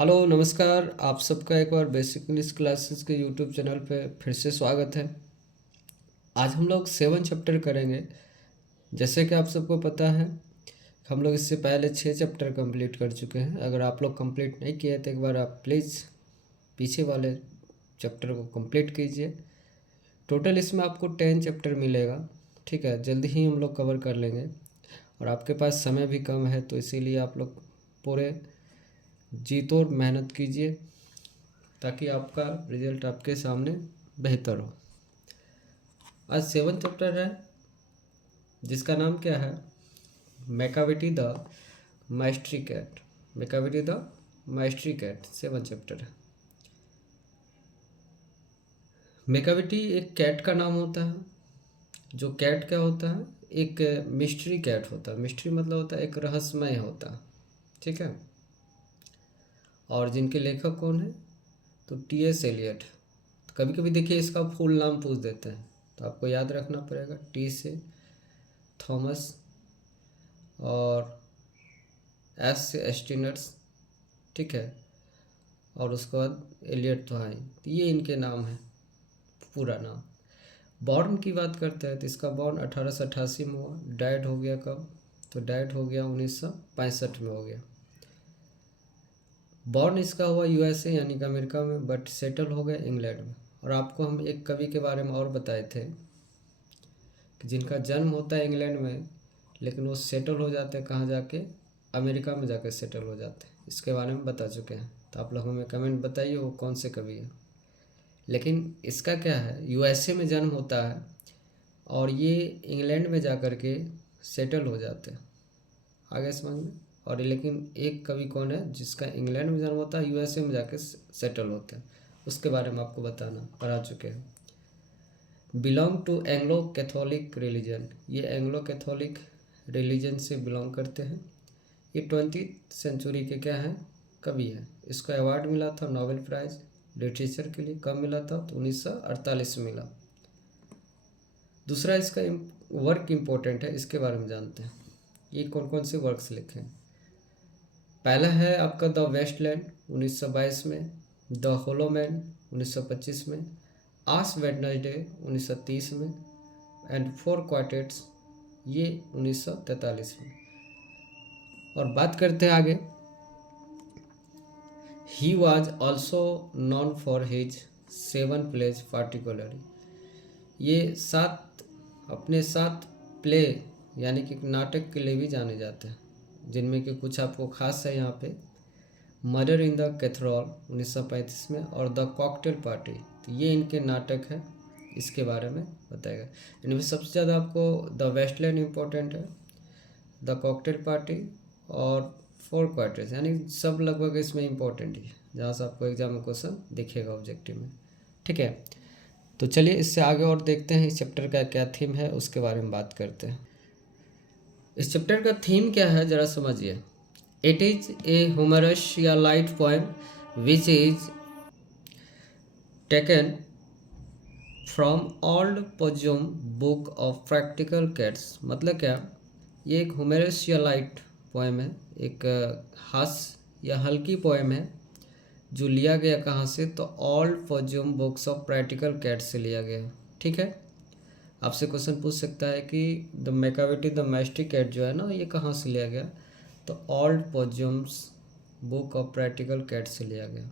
Hello नमस्कार। आप सबका एक बार बेसिक इंग्लिश क्लासेस के यूट्यूब चैनल पे फिर से स्वागत है। आज हम लोग 7 चैप्टर करेंगे। जैसे कि आप सबको पता है, हम लोग इससे पहले 6 चैप्टर कंप्लीट कर चुके हैं। अगर आप लोग कंप्लीट नहीं किए तो एक बार आप प्लीज़ पीछे वाले चैप्टर को कंप्लीट कीजिए। टोटल इसमें आपको 10 चैप्टर मिलेगा। ठीक है, जल्दी ही हम लोग कवर कर लेंगे और आपके पास समय भी कम है, तो इसीलिए आप लोग पूरे जी तोड़ मेहनत कीजिए ताकि आपका रिजल्ट आपके सामने बेहतर हो। आज 7 चैप्टर है जिसका नाम क्या है, Macavity the mystery cat. Macavity the mystery cat 7 chapter है। मैकाविटी एक कैट का नाम होता है। जो कैट क्या होता है, एक मिस्ट्री कैट होता है। मिस्ट्री मतलब होता है एक रहस्यमय होता है। ठीक है, और जिनके लेखक कौन है, तो टी.एस. एलियट। कभी कभी देखिए इसका फुल नाम पूछ देते हैं, तो आपको याद रखना पड़ेगा। टी से थॉमस और एस से एस्टिनर्स। ठीक है, और उसके बाद एलियट तो है, तो ये इनके नाम है पूरा नाम। बॉर्न की बात करते हैं तो इसका बॉर्न 1888 में हुआ। डाइड हो गया कब, तो डाइड हो गया 1965 में हो गया। बॉर्न इसका हुआ यूएसए यानी कि अमेरिका में, बट सेटल हो गए इंग्लैंड में। और आपको हम एक कवि के बारे में और बताए थे कि जिनका जन्म होता है इंग्लैंड में, लेकिन वो सेटल हो जाते हैं कहाँ जाके, अमेरिका में जाके सेटल हो जाते हैं। इसके बारे में बता चुके हैं, तो आप लोग हमें कमेंट बताइए वो कौन से कवि है। लेकिन इसका क्या है, यूएसए में जन्म होता है और ये इंग्लैंड में जा कर के सेटल हो जाते हैं। आगे समझ में। और लेकिन एक कवि कौन है जिसका इंग्लैंड में जन्म होता है, यूएसए में जाके सेटल होते हैं, उसके बारे में आपको बताना पढ़ा चुके हैं। Belong to Anglo Catholic religion, ये एंग्लो कैथोलिक रिलीजन से बिलोंग करते हैं। ये 20th सेंचुरी के क्या हैं, कवि हैं। इसको अवार्ड मिला था नोबेल प्राइज़ लिटरेचर के लिए। कब मिला था, तो 1948 में मिला। दूसरा इसका वर्क इम्पोर्टेंट है, इसके बारे में जानते हैं। ये कौन कौन से वर्क्स लिखे हैं। पहला है आपका द वेस्टलैंड 1922 में, द होलो मैन 1925 में, आस वेडनेसडे 1930 में, एंड फोर क्वार्टेट्स ये 1943 में। और बात करते हैं आगे। He was also known for his 7 plays particularly. ये 7 अपने 7 प्ले यानी कि नाटक के लिए भी जाने जाते हैं, जिनमें कि कुछ आपको खास है यहाँ पे। मर्डर इन द कैथेड्रल 1935 में, और द कॉकटेल पार्टी, तो ये इनके नाटक है। इसके बारे में बताएगा। इनमें सबसे ज़्यादा आपको द वेस्टलैंड इम्पोर्टेंट है, द कॉकटेल पार्टी और फोर क्वार्टर्स, यानी सब लगभग इसमें इम्पोर्टेंट ही है, जहाँ से आपको एग्जाम में क्वेश्चन दिखेगा ऑब्जेक्टिव में। ठीक है, तो चलिए इससे आगे और देखते हैं इस चैप्टर का क्या थीम है, उसके बारे में बात करते हैं। इस चैप्टर का थीम क्या है जरा समझिए। इट इज ए ह्यूमरस या light poem which is taken from old possum book of practical cats. मतलब क्या, ये एक ह्यूमरस या लाइट पोएम है, एक हास्य या हल्की पोएम है, जो लिया गया कहाँ से, तो old possum books of practical cats से लिया गया। ठीक है, आपसे क्वेश्चन पूछ सकता है कि the Macavity the mystic cat जो है ना, ये कहाँ से लिया गया, तो old possums book of practical cat से लिया गया।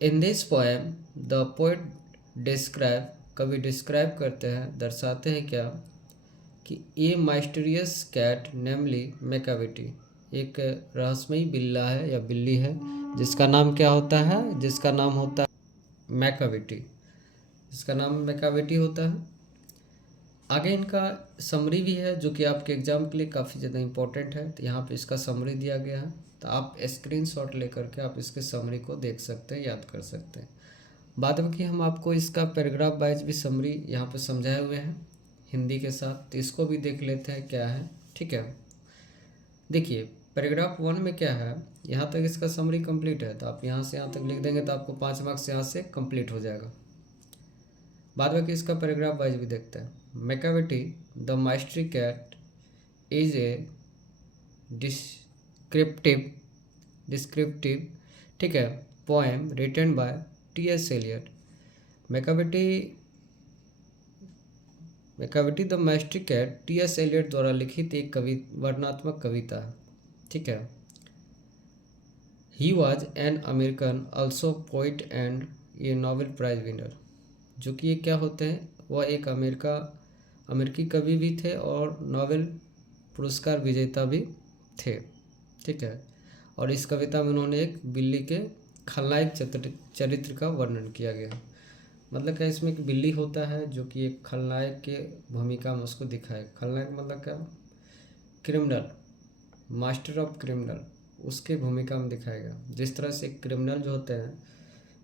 In this poem the poet describe, कवि डिस्क्राइब करते हैं, दर्शाते हैं क्या, कि ए माइस्टीरियस कैट नेमली मैकाविटी, एक रहस्यमयी बिल्ला है या बिल्ली है जिसका नाम क्या होता है, जिसका नाम होता है मैकाविटी, जिसका नाम मैकाविटी होता है। आगे इनका समरी भी है जो कि आपके एग्जाम के लिए काफ़ी ज़्यादा इंपॉर्टेंट है, तो यहाँ पे इसका समरी दिया गया है, तो आप स्क्रीनशॉट लेकर के आप इसके समरी को देख सकते हैं, याद कर सकते हैं। बाद में कि हम आपको इसका पैराग्राफ वाइज भी समरी यहाँ पे समझाए हुए हैं हिंदी के साथ, तो इसको भी देख लेते हैं क्या है। ठीक है, देखिए पैराग्राफ 1 में क्या है, यहाँ तक इसका समरी कंप्लीट है, तो आप यहाँ से यहाँ तक लिख देंगे तो आपको 5 मार्क्स यहाँ से कंप्लीट हो जाएगा। बाद में कि इसका पैराग्राफ वाइज भी देखते हैं। Macavity the mystery cat is a descriptive descriptive, ठीक है, poem written by T S. Eliot. Macavity Macavity the mystic cat T S. Eliot द्वारा लिखित एक वर्णनात्मक कविता है, ठीक है। He was an American also poet and a Nobel prize winner. जो कि ये क्या होते हैं, वह एक अमेरिकी कवि भी थे और नोबेल पुरस्कार विजेता भी थे, ठीक है। और इस कविता में उन्होंने एक बिल्ली के खलनायक चरित्र का वर्णन किया गया। मतलब क्या, इसमें एक बिल्ली होता है जो कि एक खलनायक के भूमिका में उसको दिखाए। खलनायक मतलब क्या, क्रिमिनल, मास्टर ऑफ क्रिमिनल, उसके भूमिका में दिखाएगा। जिस तरह से क्रिमिनल जो होते हैं,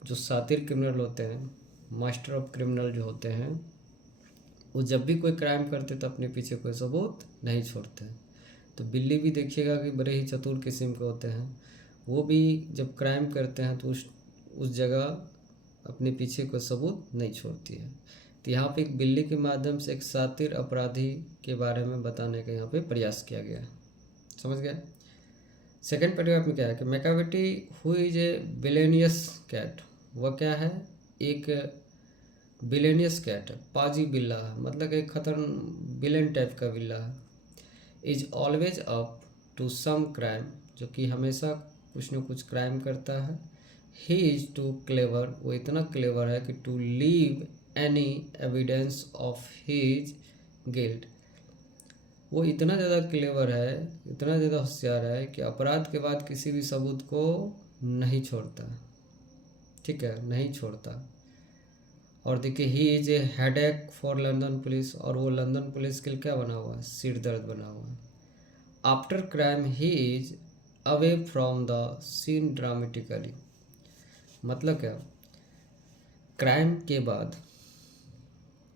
जो शातिर क्रिमिनल होते हैं, मास्टर ऑफ क्रिमिनल जो होते हैं, वो जब भी कोई क्राइम करते तो अपने पीछे कोई सबूत नहीं छोड़ते हैं। तो बिल्ली भी देखिएगा कि बड़े ही चतुर किस्म के होते हैं। वो भी जब क्राइम करते हैं तो उस जगह अपने पीछे कोई सबूत नहीं छोड़ती है। तो यहाँ पे एक बिल्ली के माध्यम से एक शातिर अपराधी के बारे में बताने का यहाँ पे प्रयास किया गया है। समझ गए। सेकेंड पैराग्राफ में क्या है कि Macavity who is a villainous cat, वह क्या है, एक विलेनियस कैट है, पाजी बिल्ला है, मतलब एक विलेन टाइप का बिल्ला है। Is always up to some crime, जो कि हमेशा कुछ न कुछ क्राइम करता है। ही इज टू क्लेवर, वो इतना क्लेवर है कि to leave any evidence of his guilt, वो इतना ज़्यादा क्लेवर है, इतना ज़्यादा होशियार है कि अपराध के बाद किसी भी सबूत को नहीं छोड़ता, ठीक है, नहीं छोड़ता। और देखिए he is a headache for London police, और वो लंदन पुलिस के लिए क्या बना हुआ है, सिर दर्द बना हुआ है। After crime he is away from the scene dramatically, मतलब क्या, क्राइम के बाद,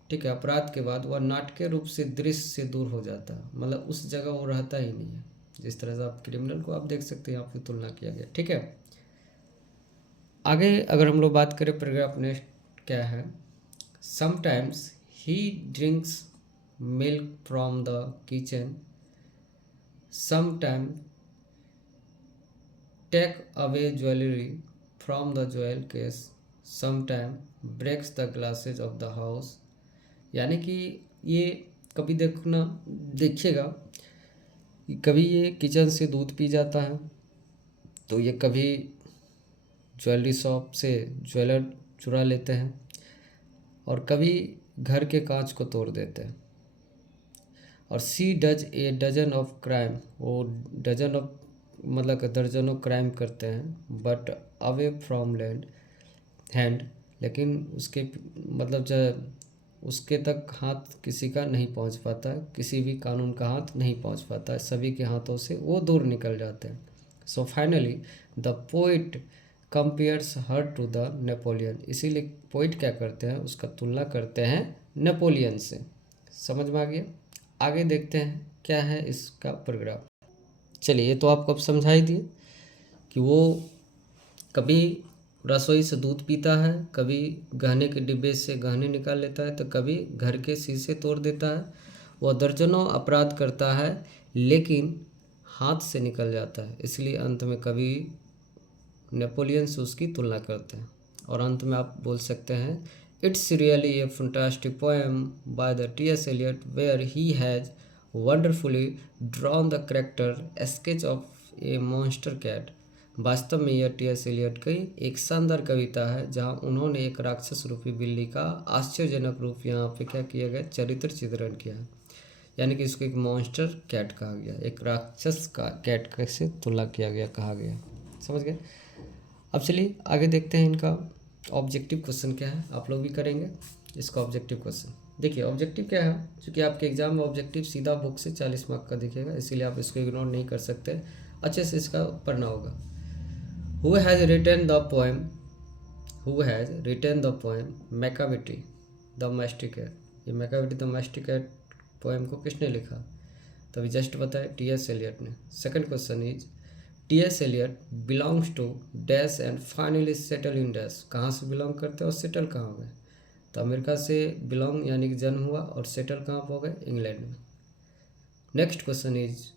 ठीक है, अपराध के बाद वह नाटकीय रूप से दृश्य से दूर हो जाता है, मतलब उस जगह वो रहता ही नहीं है। जिस तरह से आप क्रिमिनल को आप देख सकते हैं, यहाँ पे तुलना किया गया, ठीक है। आगे अगर हम लोग बात करें पैराग्राफ नेक्स्ट क्या है, sometimes he drinks milk from the kitchen, sometime take away jewellery from the jewel case, sometime breaks the glasses of the house. यानी कि ये कभी देखिएगा कि कभी ये किचन से दूध पी जाता है, तो ये कभी ज्वेलरी शॉप से ज्वेलर चुरा लेते हैं, और कभी घर के कांच को तोड़ देते हैं। और she does a dozen of crime, वो डजन ऑफ मतलब दर्जनों क्राइम करते हैं, बट अवे फ्रॉम हैंड, लेकिन उसके मतलब जब उसके तक हाथ किसी का नहीं पहुंच पाता है, किसी भी कानून का हाथ नहीं पहुंच पाता है, सभी के हाथों से वो दूर निकल जाते हैं। So finally the poet compares her to the Napoleon, इसीलिए पोइट क्या करते हैं, उसका तुलना करते हैं नेपोलियन से। समझ में आ गया। आगे देखते हैं क्या है इसका पैराग्राफ। चलिए, ये तो आपको अब समझा ही दिए कि वो कभी रसोई से दूध पीता है, कभी गहने के डिब्बे से गहने निकाल लेता है, तो कभी घर के शीशे तोड़ देता है। वह दर्जनों अपराध करता है लेकिन हाथ से निकल जाता है, इसलिए अंत में कभी नेपोलियन से उसकी तुलना करते हैं। और अंत में आप बोल सकते हैं, it's really a fantastic poem by the T S. Eliot where he has wonderfully drawn the character sketch of a monster cat. वास्तव में यह टी.एस. एलियट की एक शानदार कविता है जहां उन्होंने एक राक्षस रूपी बिल्ली का आश्चर्यजनक रूप यहाँ पे क्या किया गया, चरित्र चित्रण किया है। यानी कि इसको एक मॉन्स्टर कैट कहा गया, एक राक्षस का कैट से तुलना किया गया, कहा गया। समझ गए। अब चलिए आगे देखते हैं इनका ऑब्जेक्टिव क्वेश्चन क्या है, आप लोग भी करेंगे इसका ऑब्जेक्टिव क्वेश्चन। देखिए ऑब्जेक्टिव क्या है, क्योंकि आपके एग्जाम में ऑब्जेक्टिव सीधा बुक से 40 मार्क का दिखेगा, इसीलिए आप इसको इग्नोर नहीं कर सकते, अच्छे से इसका पढ़ना होगा। Who has written the poem Macavity the mystery cat, ये मैकाविटी द मैस्टिकेट पोएम को किसने लिखा, तभी जस्ट बताए टी.एस. एलियट ने। Second question is T S. Eliot belongs to dash and finally settle in dash, कहाँ से बिलोंग करते हैं और सेटल कहाँ हो गए, तो अमेरिका से बिलोंग यानी कि जन्म हुआ, और सेटल कहाँ पर हो गए, इंग्लैंड में। नेक्स्ट क्वेश्चन इज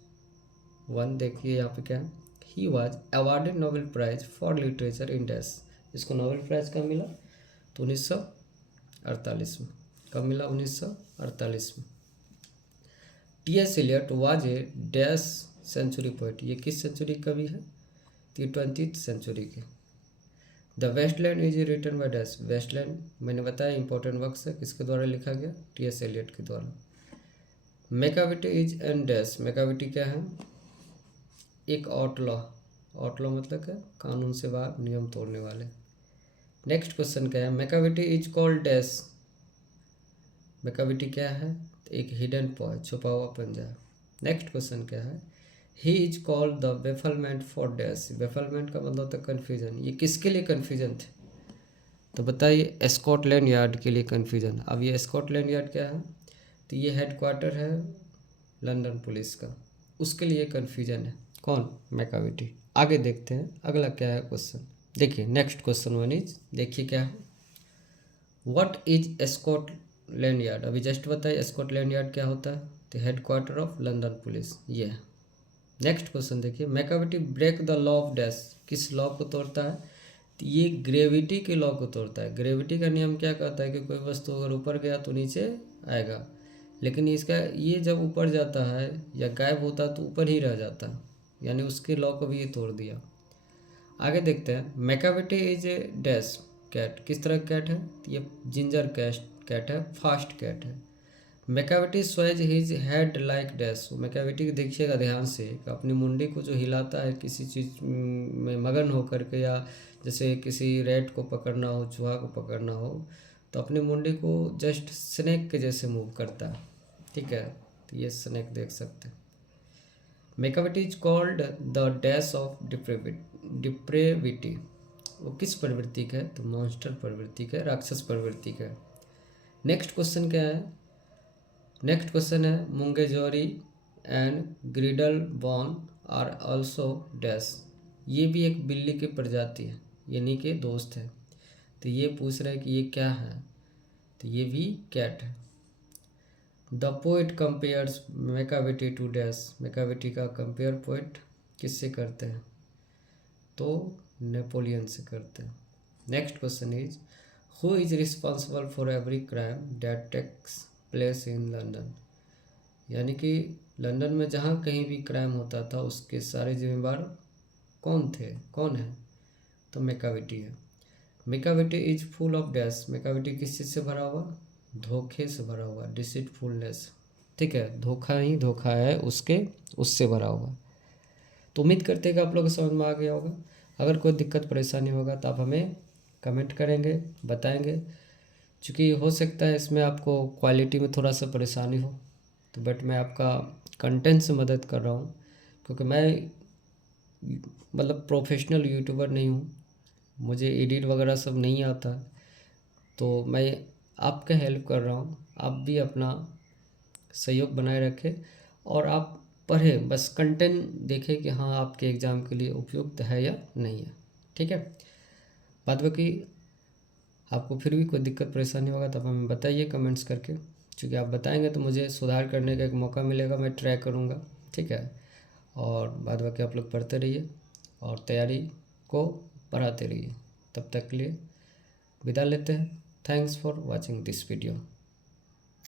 वन, देखिए यहाँ पे क्या है, he was awarded Nobel prize for literature in dash. इसको नोबेल प्राइज कब मिला? तो 1948 में। कब मिला? 1948 में। T S. Eliot was a dash century poet. ये किस सेंचुरी का भी है? तो ये 20th सेंचुरी के। The wasteland is written by dash. Wasteland मैंने बताया इंपॉर्टेंट वर्क्स है, किसके द्वारा लिखा गया? टी.एस. एलियट के द्वारा। Macavity is an dash. Macavity क्या है? एक आउटलॉ। आउटलॉ मतलब क्या? कानून से बाहर, नियम तोड़ने वाले। नेक्स्ट क्वेश्चन क्या है? Macavity is called dash. Macavity क्या है? एक हिडन पॉइंट, छुपा हुआ पंजा। नेक्स्ट क्वेश्चन क्या है? He is called the bafflement for dash. Bafflement का मतलब होता है कन्फ्यूजन। ये किसके लिए कन्फ्यूजन थे? तो बताइए, स्कॉटलैंड यार्ड के लिए कन्फ्यूजन। अब ये स्कॉटलैंड यार्ड क्या है? तो ये हेडक्वार्टर है लंदन पुलिस का, उसके लिए कन्फ्यूजन है। कौन? मैकाविटी। आगे देखते हैं अगला क्या है क्वेश्चन। देखिए नेक्स्ट क्वेश्चन वन इज, देखिए क्या है, व्हाट इज स्कॉटलैंड यार्ड। अभी जस्ट बताइए स्कॉटलैंड यार्ड क्या होता है? तो हेडक्वार्टर ऑफ लंदन पुलिस ये है। नेक्स्ट क्वेश्चन देखिए, Macavity break the law of dash. किस लॉ को तोड़ता है? तो ये ग्रेविटी के लॉ को तोड़ता है। ग्रेविटी का नियम क्या कहता है कि कोई वस्तु अगर ऊपर गया तो नीचे आएगा, लेकिन इसका ये जब ऊपर जाता है या गायब होता है तो ऊपर ही रह जाता है, यानी उसके लॉ को भी ये तोड़ दिया। आगे देखते हैं, Macavity is a dash cat. किस तरह कैट है? ये जिंजर कैट है, फास्ट कैट है। Macavity sways his head like dash. Macavity देखिएगा ध्यान से, अपनी मुंडी को जो हिलाता है किसी चीज़ में मगन होकर के, या जैसे किसी रैट को पकड़ना हो, चूहा को पकड़ना हो, तो अपनी मुंडी को जस्ट स्नेक के जैसे मूव करता है। ठीक है, तो ये स्नेक देख सकते हैं। Macavity is called the dash of depravity. वो किस प्रवृत्ति का है? तो मॉन्स्टर प्रवृत्ति का है, राक्षस प्रवृत्ति का है। नेक्स्ट क्वेश्चन क्या है? नेक्स्ट क्वेश्चन है, मुंगेजोरी and ग्रिडल Bon are also dash. ये भी एक बिल्ली की प्रजाति है, यानी कि दोस्त है। तो ये पूछ रहे हैं कि ये क्या है? तो ये भी कैट है। The poet compares Macavity to dash. Macavity का कंपेयर पोइट किससे करते हैं? तो नेपोलियन से करते हैं। Next question is, who is responsible for every crime that takes place in London. यानी कि लंदन में जहाँ कहीं भी क्राइम होता था उसके सारे जिम्मेदार कौन थे, कौन है? तो मैकाविटी है। Macavity is full of dash. Macavity किस चीज़ से भरा हुआ? धोखे से भरा हुआ, डिसीटफुलनेस। ठीक है, धोखा ही धोखा है उससे भरा हुआ। तो उम्मीद करते हैं कि आप लोग को समझ में आ गया होगा। अगर कोई दिक्कत परेशानी होगा तो आप हमें कमेंट करेंगे, बताएंगे। चूँकि हो सकता है इसमें आपको क्वालिटी में थोड़ा सा परेशानी हो, तो बट मैं आपका कंटेंट से मदद कर रहा हूँ, क्योंकि मैं मतलब प्रोफेशनल यूट्यूबर नहीं हूँ, मुझे एडिट वगैरह सब नहीं आता, तो मैं आपका हेल्प कर रहा हूँ। आप भी अपना सहयोग बनाए रखें और आप पढ़ें, बस कंटेंट देखें कि हाँ आपके एग्ज़ाम के लिए उपयुक्त है या नहीं है। ठीक है, बाद बाकी आपको फिर भी कोई दिक्कत परेशानी होगा तो आप हमें बताइए कमेंट्स करके, क्योंकि आप बताएंगे तो मुझे सुधार करने का एक मौका मिलेगा, मैं ट्राई करूँगा। ठीक है, और बाद बाकी आप लोग पढ़ते रहिए और तैयारी को बढ़ाते रहिए। तब तक के लिए विदा लेते हैं। Thanks for watching this video.